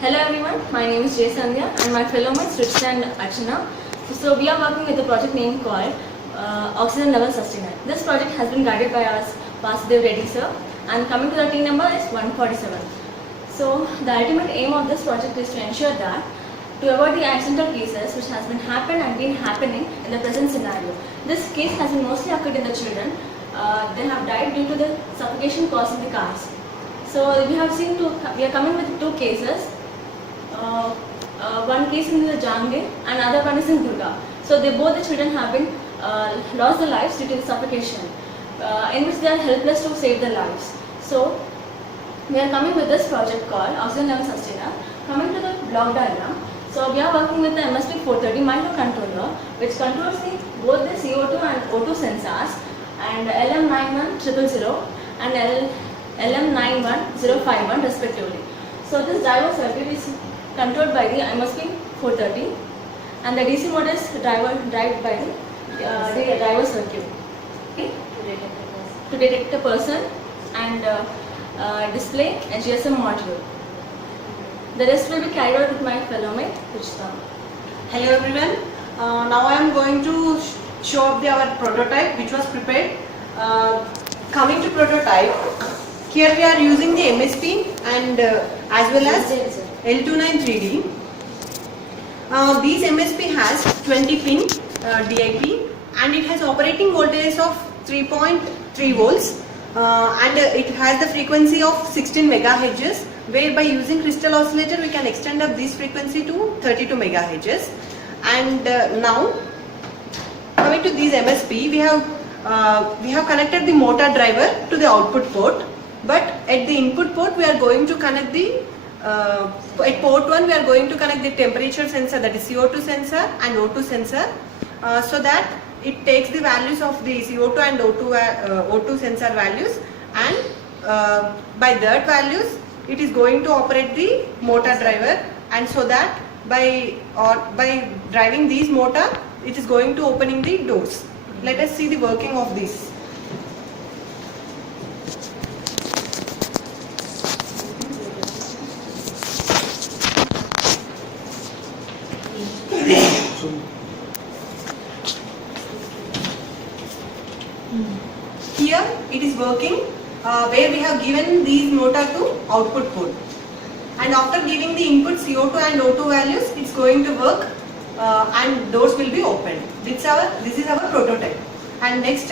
Hello everyone, my name is Jay Sandhya and my fellow mates Richard and Archana. So we are working with a project name called Oxygen Level Sustainer. This project has been guided by us, Vasudev Reddy sir, and coming to the team number is 147. So the ultimate aim of this project is to ensure that to avoid the accidental cases which has been happening in the present scenario. This case has been mostly occurred in the children. They have died due to the suffocation caused in the cars. So we are coming with two cases. One case in the Jangir and other one is in Durga. So both the children have been lost their lives due to the suffocation, in which they are helpless to save their lives. So we are coming with this project called Oxygen Level Sustainer. Coming to the block diagram. So we are working with the MSP 430 microcontroller, which controls both the CO2 and O2 sensors, and LM91000 and LM91051 respectively. So this driver circuit is controlled by the MSP 430 and the DC motor is driven by the driver circuit, okay, to detect a person and display a GSM module. The rest will be carried out with my fellow mate Ruchita. Hello everyone. Now I am going to show up our prototype which was prepared. Coming to prototype, here we are using the MSP and as well as L29 3D. These MSP has 20 pin DIP and it has operating voltage of 3.3 volts and it has the frequency of 16 megahertz, where by using crystal oscillator we can extend up this frequency to 32 megahertz. And now coming to these MSP, we have connected the motor driver to the output port, but at the input port we are going to connect the at port 1 we are going to connect the temperature sensor, that is CO2 sensor and O2 sensor, so that it takes the values of the CO2 and O2 sensor values, and by that values it is going to operate the motor driver, and so that by driving these motor it is going to opening the doors. Let us see the working of this. Here it is working where we have given these motor to output port, and after giving the input CO2 and O2 values, it's going to work and doors will be opened. This is our prototype. And next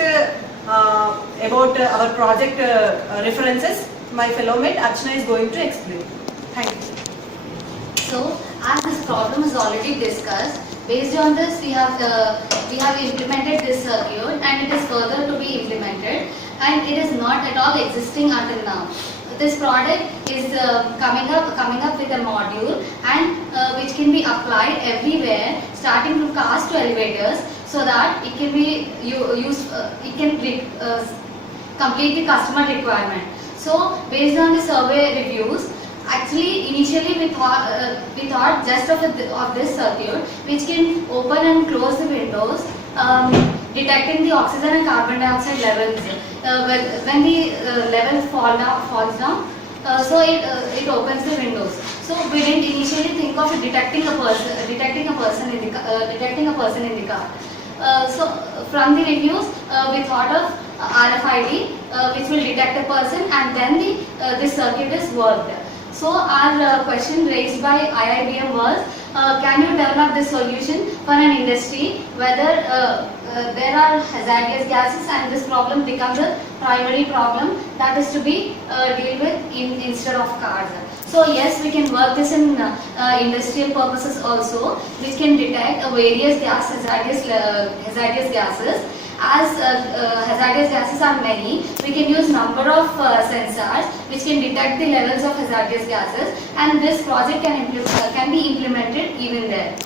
about our project references, my fellow mate Archana is going to explain. Thank you. So as this problem is already discussed, based on this we have implemented this circuit and it is further to be implemented, and it is not at all existing until now. This product is coming up with a module and which can be applied everywhere, starting from cars to elevators, so that it can be complete the customer requirement. So based on the survey reviews, actually initially we thought just of this circuit which can open and close the windows, detecting the oxygen and carbon dioxide levels. When the level falls down, so it opens the windows. So we didn't initially think of detecting a person in the car. So from the reviews, we thought of RFID, which will detect a person, and then this circuit is worked. So our question raised by IIBM was, can you develop this solution for an industry whether there are hazardous gases and this problem becomes a primary problem that is to be dealt with instead of cars. So yes, we can work this in industrial purposes also, which can detect various hazardous gases. As hazardous gases are many, we can use number of sensors which can detect the levels of hazardous gases, and this project can be implemented even there.